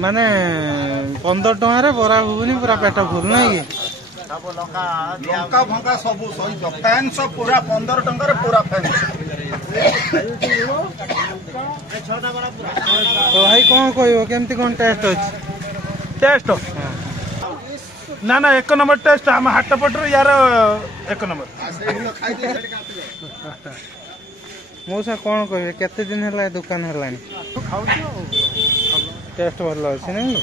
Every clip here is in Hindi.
माने 15 टଙ୍କା बरा घुगुनी पूरा पेट फुल नहीं कि लंका भंका सब सहित फैन सब पूरा 15 टଙ୍କା पूरा फैन। तो भाई कौन कहबो केमती कौन टेस्ट अछि? टेस्ट ना ना एक नंबर टेस्ट आम हाट पटर यार एक नंबर। मौसा कौन कहबे केते दिन है दुकान है टेस्ट भल अच्छे नहीं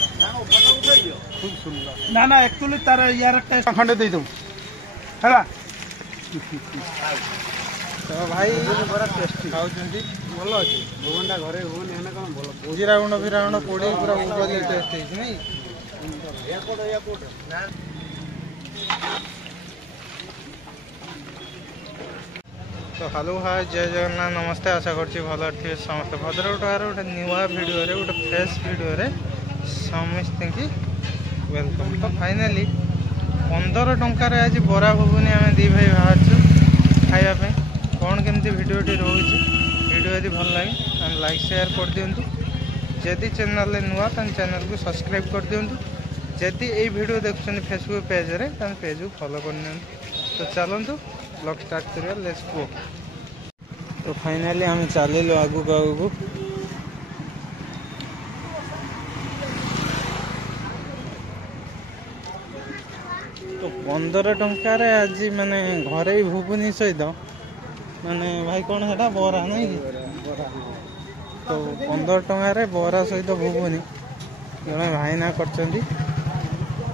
ना ना एक्चुअली तार यार टेस्ट खंडे दे दूं हैला। तो भाई टेस्टी खाउछंती भल अछि भुवनटा घरे होने हेना कोन भल जिरा गुंड फिरा गुंड पोड़ी पूरा ऊपर टेस्ट है नहीं। तो हेलो हाय जय जगन्नाथ नमस्ते आशा करछि भल थे समस्त भद्रकटार गोटे नुआ वीडियो रे गोटे फ्रेश वीडियो रे समस्त की वेलकम। तो फाइनाली 15 टंकार आज बरा घुगुनी आम दी भाई बाहर खायापे कौन केमती वीडियोटी रोचे वीडियो यदि भल लगे लाइक शेयर कर दिंतु जदि चैनल नुआ चैनल को सब्सक्राइब कर दिंतु जदि ये वीडियो देखुं फेसबुक पेज रे पेज को फॉलो कर नि। तो चलतु ब्लॉग स्टार्ट करिया लेट्स गो। तो फाइनली हम चलिलु आगु आगु तो 15 टंकार आज माने घरे घुगुनी सहित माने भाई कौन है बरा नहीं कि तो 15 टंकार बरा सहित घुगुनी जड़े भाईना करछंती।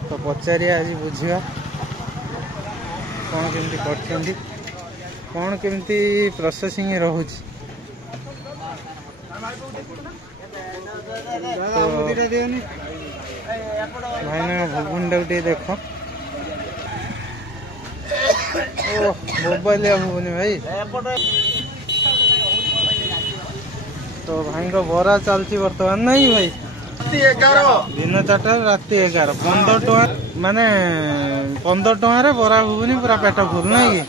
तो पचारिया आज बुझिया कौन केमती करछंती कौन केमती प्रोसेसिंग रोच। भाईना घुगुनी टे देख मोबाइल घुगुनी भाई। तो भाई को बरा चलती बर्तमान नहीं भाई दिन 4 राति 11 15 टଙ୍କା माने 15 टଙ୍କା बरा घुगुनी पूरा पेट फुल नहीं कि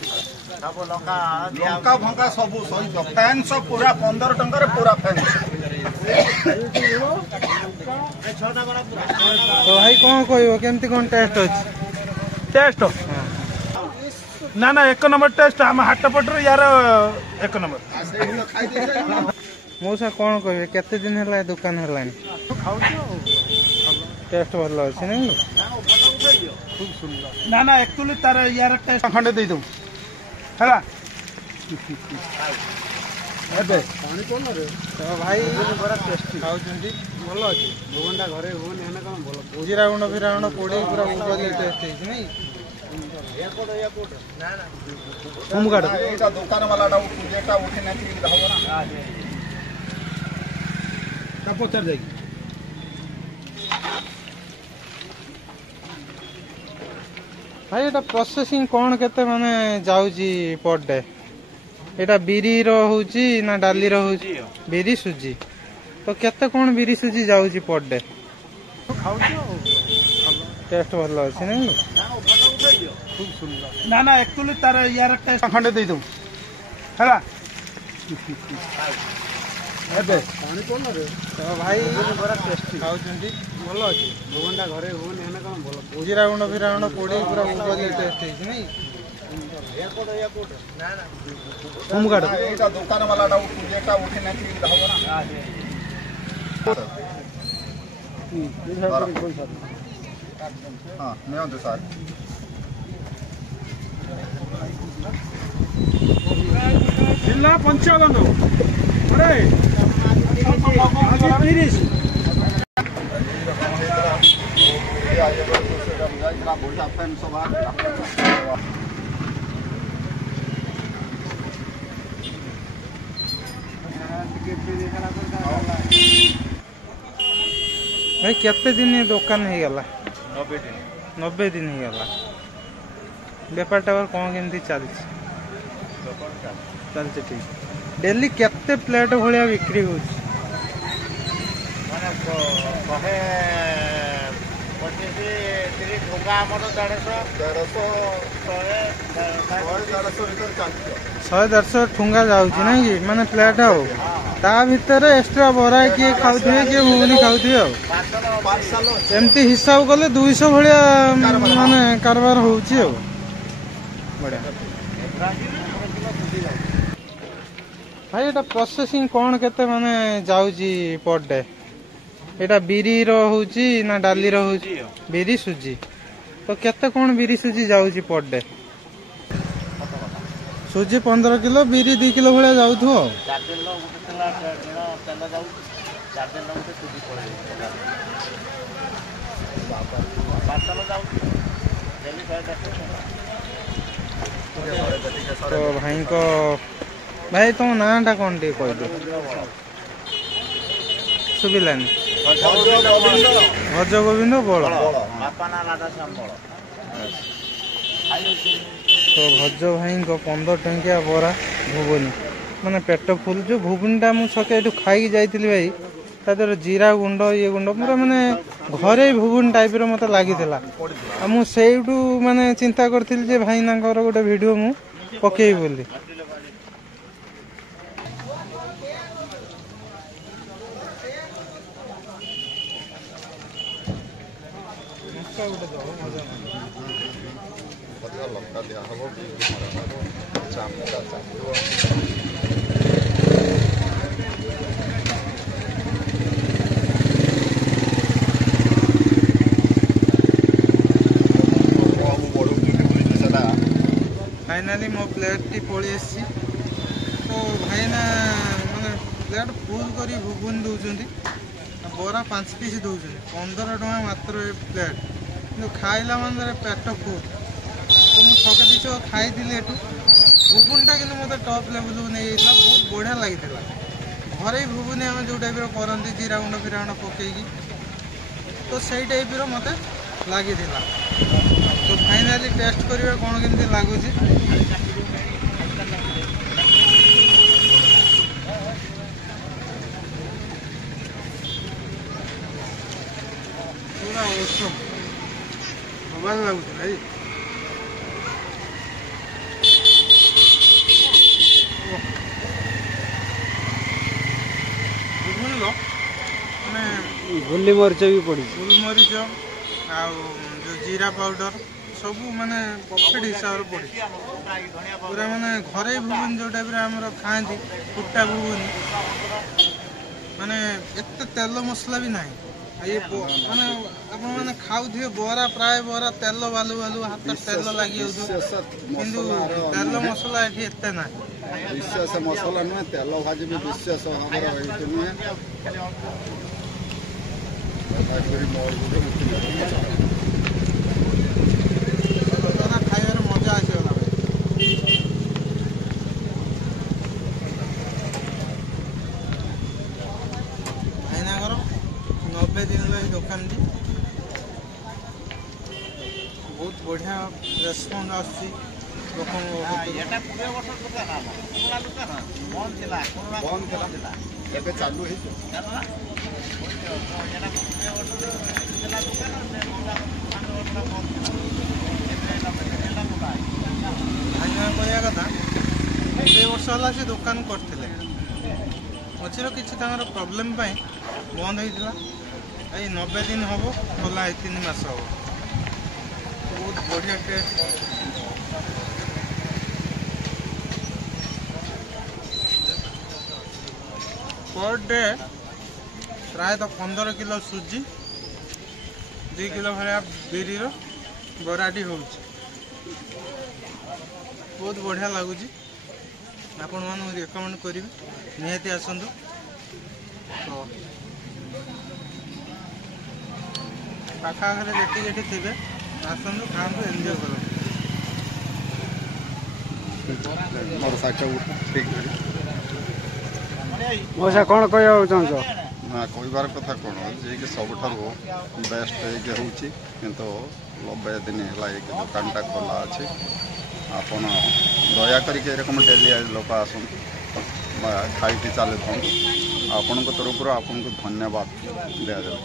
लंका भंका सब सहित फैन सब पूरा 15 टଙ୍କା पूरा फैन। तो भाई कौन कहबो केमती कौन टेस्ट अछि? टेस्ट ना ना एक नंबर टेस्ट आम हाट पटर यार एक नंबर। मौसा कौन कहबे केते दिन है दुकान है टेस्ट भल अच्छे नहीं ना ना एक्चुअली तार यार टेस्ट खंडे दे दूं हैला। तो भाई टेस्टी खाउछंती भल अच्छे भुवनटा घरे होने हेना कोन भल जिरा गुंड फिरा गुंड पोड़ी पूरा ऊपर टेस्ट है नहीं। तुम काट एटा दुकान वाला टा जेटा उठे ना ठीक रहबो ना ता पचार जाई। भाई एटा प्रोसेसिंग कौन केते माने जाउची पर डे एटा बिरी रो होची ना डाली रो होची बिरी सुजी तो केते कौन बिरी सुजी जाउची पर डे टेस्ट भल अच्छे नहीं ना ना एक्चुअली तार यार टेस्ट खंडे दे दूं हैला। तो भाई टेस्टी खाउछंती भल अच्छे भुवनटा घरे होने हेना कोन भल जिरा गुंड फिरा गुंड पोड़ी पूरा ऊपर टेस्ट है नहीं। तुम काट एटा दुकान वाला टा जेटा उठे ना ठीक रहबो ना हां मैं तो सर जिला 55 अरे आज 30 भाई केते दिन दुकान हो गला 90 दिन हो गला बेपार टावर कौन केमती चलती ठीक डेली केते प्लेट भाया बिक्री हो शहे 150 ठुंगा जाऊँ ना कि माने प्लेट हो ତା ଭିତରେ ଏକ୍ସଟ୍ରା ବରା କିଏ ଖାଉଥିବେ କିଏ ଘୁଗୁନି ଖାଉଥିବେ ଆଉ ଏମିତି ହିସାବ କଲେ 200 ଭଳିଆ ମାନେ କାରବାର ହଉଛି ଆଉ ବଢିଆ। ଭାଇ ଏଟା ପ୍ରୋସେସିଂ କଣ କେତେ ମାନେ ଯାଉଛି ପର ଡେ? ଏଟା ବିରିର ହଉଛି ନା ଡାଲିର ହଉଛି? ବିରି ସୁଜି ତ କେତେ କଣ ବିରି ସୁଜି ଯାଉଛି ପର ଡେ? ସୁଜି 15 କିଲୋ ବିରି 2 କିଲୋ ଭଳିଆ ଯାଉଥିବ ଆଉ। ତ ଭାଇଙ୍କ ଭାଇ ତମ ନାଁ ଟା କଣ ଟିକେ କହିଦିଅ? ଶୁଭିଲାନି। ଭଜ ଗୋବିନ୍ଦ ବଳ। ତ ଭଜ ଭାଇଙ୍କ 15 ଟଙ୍କିଆ ବରା ଘୁଗୁନି ମାନେ ପେଟ ଫୁଲ। ଯୋଉ ଘୁଗୁନିଟା ମୁଁ ଛକେ ଏଠୁ ଖାଇକି ଯାଇଥିଲି ଭାଇ ତା ଦେହରେ ଜିରା ଗୁଣ୍ଡ ଇଏ ଗୁଣ୍ଡ ପୁରା ମାନେ ଘରେ ଘୁଗୁନି ଟାଇପର ମତେ ଲାଗିଥିଲା। ଆଉ ମୁଁ ସେଇଠୁ ମାନେ ଚିନ୍ତା କରିଥିଲି ଯେ ଭାଇନାଙ୍କର ଗୋଟେ ଭିଡିଓ ମୁଁ ପକେଇବି ବୋଲି। ଲଙ୍କା ଦିଆହବ ଚାମଚା ଚାଲିବ। फाइनाली मो प्लेट पलि आसी तो भाईना माने प्लेट फुल करी घुगुन दौरान बरा 5 पीस दौरान 15 टଙ୍କା मात्र प्लेट कि खाइला माने पेट फुल। तो मुझे छके दिश खाई घुगुनटा कि मतलब टप लेवल को नहीं बहुत बढ़िया लगी घरे घुगुनी आम जो टाइप करती जीरा गुंड फिरा गुंड पकईकी तो सही टाइप मत लगी। तो फाइनाली टेस्ट करिए कौन केमती लगुच। पूरा औसम भल लगुच भाई। गोली मरीच भी पड़ी गोलमरीच आउ जो जीरा पाउडर सब माने परफेक्ट हिसाब से पड़ी पूरा माने घरे घुगुनी जो टाइप खाती फुटा घुगुनी माने एत तेल मसला भी ना ये माने आपण माने खाउथिबे बरा प्राय बरा तेल बालू बालू हाथ तेल लगी किंतु तेल मसला एठी एते ना विशेष मसला नुहे तेल भाजी भी विशेष भाव नुहे खाइबार मजा आसीगला भाईनागर 90 दिन दुकान टी बहुत बढ़िया रेस्पन्स आसी चालू कहया कथा 2 वर्ष है से दुकान करते मझीर किसी प्रोब्लेम बंद होता 90 दिन हम खोला 3 मास हम बहुत बढ़िया टेस्ट पर डे प्रायतः 15 किलो सुजी 2 किलो भाया बिरी बराटी हो बहुत बढ़िया लगुच। आपण मानू रिकमेंड करी निहाती आसतु। तो पाखाघर जी थे आसतु खातु एंजॉय करूँ। मौसा कौन कह चाहछ? ना कहबार कथा कौन जे कि सबुठ बेस्ट ये हूँ किंतु 90 दिन है दुकानटा खोला अच्छे आपण दयाकोक डेली लोक आसतु खाई चलता आपण तरफ आपन को धन्यवाद दिया जाए।